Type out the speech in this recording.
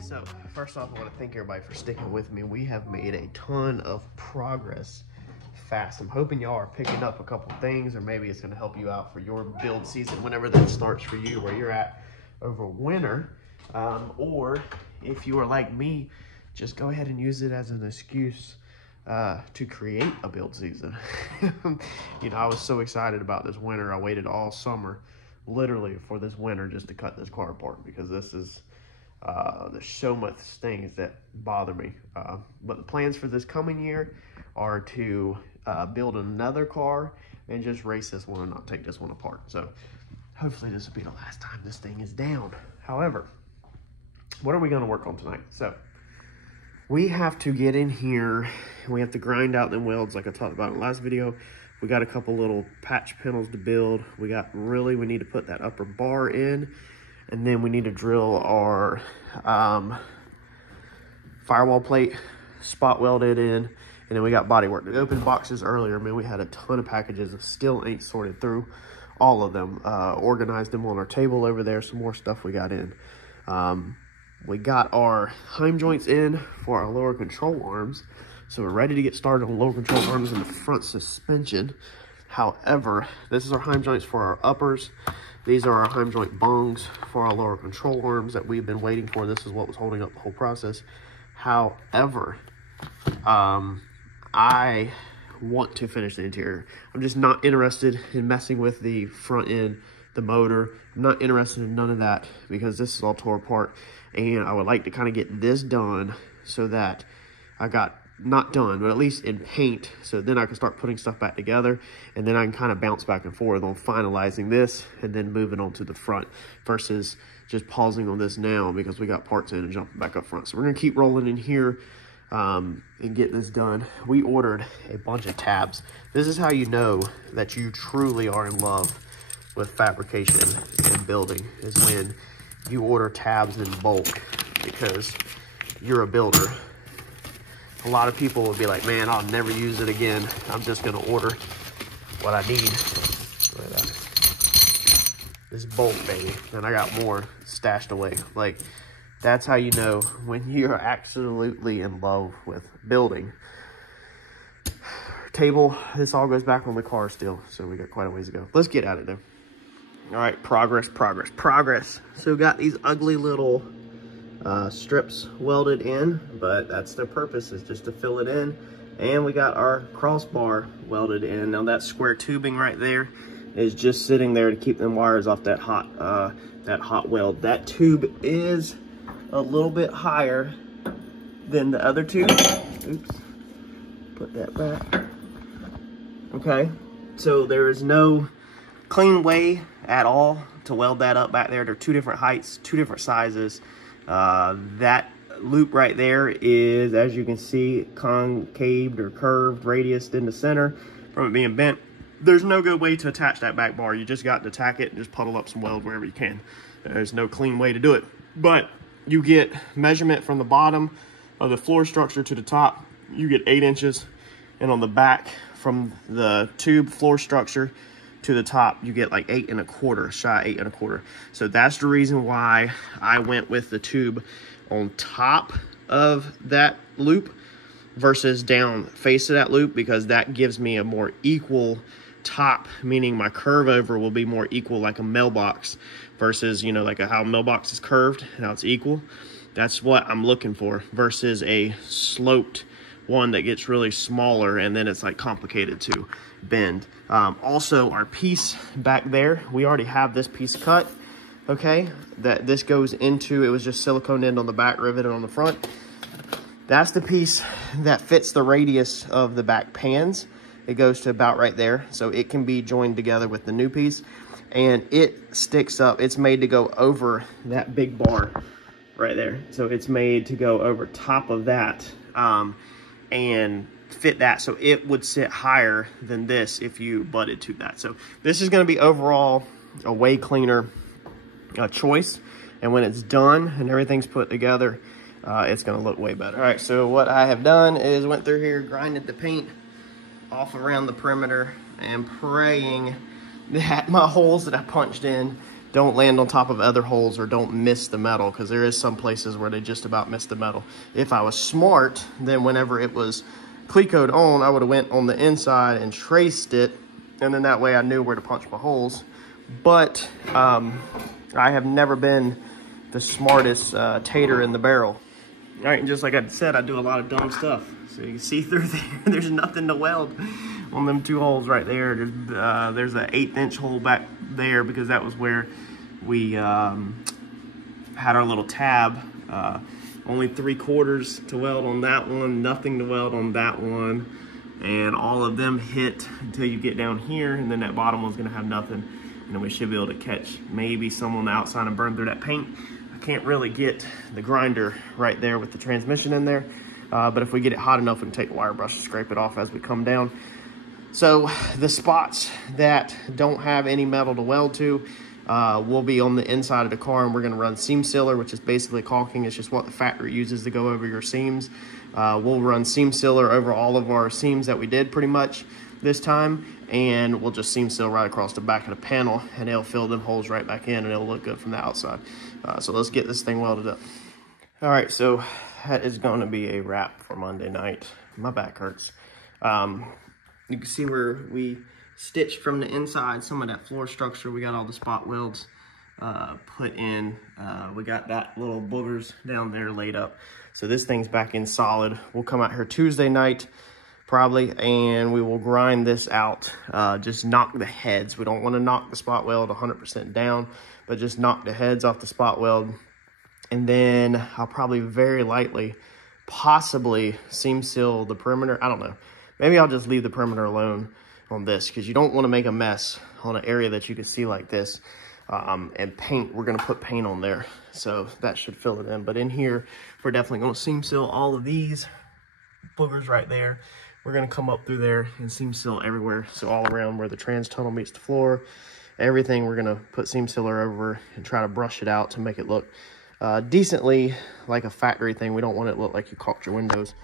So first off, I want to thank everybody for sticking with me. We have made a ton of progress fast. I'm hoping y'all are picking up a couple things, or maybe it's going to help you out for your build season whenever that starts for you, where you're at over winter. Or if you are like me, just go ahead and use it as an excuse to create a build season. You know, I was so excited about this winter. I waited all summer literally for this winter just to cut this car apart, because this is there's so much things that bother me. But the plans for this coming year are to build another car and just race this one and not take this one apart. So hopefully this will be the last time this thing is down. However, what are we going to work on tonight? So we have to get in here and we have to grind out them welds like I talked about in the last video. We got a couple little patch panels to build. We need to put that upper bar in. And then we need to drill our firewall plate, spot weld it in, and then we got body work. We opened boxes earlier. Man, we had a ton of packages and still ain't sorted through all of them. Organized them on our table over there. Some more stuff we got in. We got our heim joints in for our lower control arms. So we're ready to get started on lower control arms and the front suspension. However, this is our heim joints for our uppers. These are our heim joint bungs for our lower control arms that we've been waiting for. This is what was holding up the whole process. However, I want to finish the interior. I'm just not interested in messing with the front end, the motor. I'm not interested in none of that because this is all tore apart. And I would like to kind of get this done so that I got not done, but at least in paint, so then I can start putting stuff back together, and then I can kind of bounce back and forth on finalizing this and then moving on to the front versus just pausing on this now because we got parts in and jumping back up front. So we're gonna keep rolling in here and get this done. We ordered a bunch of tabs. This is how you know that you truly are in love with fabrication and building, is when you order tabs in bulk because you're a builder. A lot of people would be like, man, I'll never use it again. I'm just gonna order what I need. Look at that. This bolt, baby. And I got more stashed away. Like, that's how you know when you're absolutely in love with building. Table, this all goes back on the car still, so we got quite a ways to go. Let's get at it though. All right, progress. So we got these ugly little strips welded in, but that's their purpose, is just to fill it in. And we got our crossbar welded in. Now that square tubing right there is just sitting there to keep them wires off that hot weld. That tube is a little bit higher than the other tube. Oops, put that back. Okay, so there is no clean way at all to weld that up back there. They're two different heights, two different sizes. That loop right there is, as you can see, concaved or curved, radiused in the center from it being bent. There's no good way to attach that back bar. You just got to tack it and just puddle up some weld wherever you can. There's no clean way to do it. But you get measurement from the bottom of the floor structure to the top. You get 8 inches. And on the back from the tube floor structure to the top, you get like 8 1/4, shy 8 1/4. So that's the reason why I went with the tube on top of that loop versus down face of that loop, because that gives me a more equal top, meaning my curve over will be more equal, like a mailbox, versus, you know, like how a mailbox is curved, how it's equal. That's what I'm looking for, versus a sloped one that gets really smaller and then it's like complicated to bend. Also, our piece back there, we already have this piece cut, okay, that this goes into. It was just silicone end on the back, riveted on the front. That's the piece that fits the radius of the back pans. It goes to about right there, so it can be joined together with the new piece, and it sticks up. It's made to go over that big bar right there, so it's made to go over top of that and fit that, so it would sit higher than this if you butted to that. So this is going to be overall a way cleaner choice, and when it's done and everything's put together, it's going to look way better. All right, so what I have done is went through here, grinded the paint off around the perimeter, and praying that my holes that I punched in don't land on top of other holes or don't miss the metal, because there is some places where they just about miss the metal. If I was smart, then whenever it was clecoed on, I would have went on the inside and traced it, and then that way I knew where to punch my holes. But I have never been the smartest tater in the barrel. All right, and just like I said, I do a lot of dumb stuff. So you can see through there, there's nothing to weld on them 2 holes right there. There's an 1/8 inch hole back there because that was where we had our little tab. Only 3/4 to weld on that one, nothing to weld on that one. And all of them hit until you get down here, and then that bottom one's gonna have nothing. And then we should be able to catch maybe some on the outside and burn through that paint. I can't really get the grinder right there with the transmission in there. But if we get it hot enough, we can take a wire brush and scrape it off as we come down. So the spots that don't have any metal to weld to will be on the inside of the car, and we're gonna run seam sealer, which is basically caulking. It's just what the factory uses to go over your seams. We'll run seam sealer over all of our seams that we did pretty much this time, and we'll just seam seal right across the back of the panel, and it'll fill them holes right back in, and it'll look good from the outside. So let's get this thing welded up. All right, so that is going to be a wrap for Monday night. My back hurts. You can see where we stitched from the inside some of that floor structure. We got all the spot welds put in. We got that little boogers down there laid up. So this thing's back in solid. We'll come out here Tuesday night probably, and we will grind this out. Just knock the heads. We don't want to knock the spot weld 100% down, but just knock the heads off the spot weld. And then I'll probably very lightly, possibly seam seal the perimeter. I don't know. Maybe I'll just leave the perimeter alone on this, because you don't want to make a mess on an area that you can see like this. And paint, we're going to put paint on there, so that should fill it in. But in here, we're definitely going to seam seal all of these boogers right there. We're going to come up through there and seam seal everywhere. So all around where the trans tunnel meets the floor, everything, we're going to put seam sealer over and try to brush it out to make it look decently like a factory thing. We don't want it to look like you caulked your windows.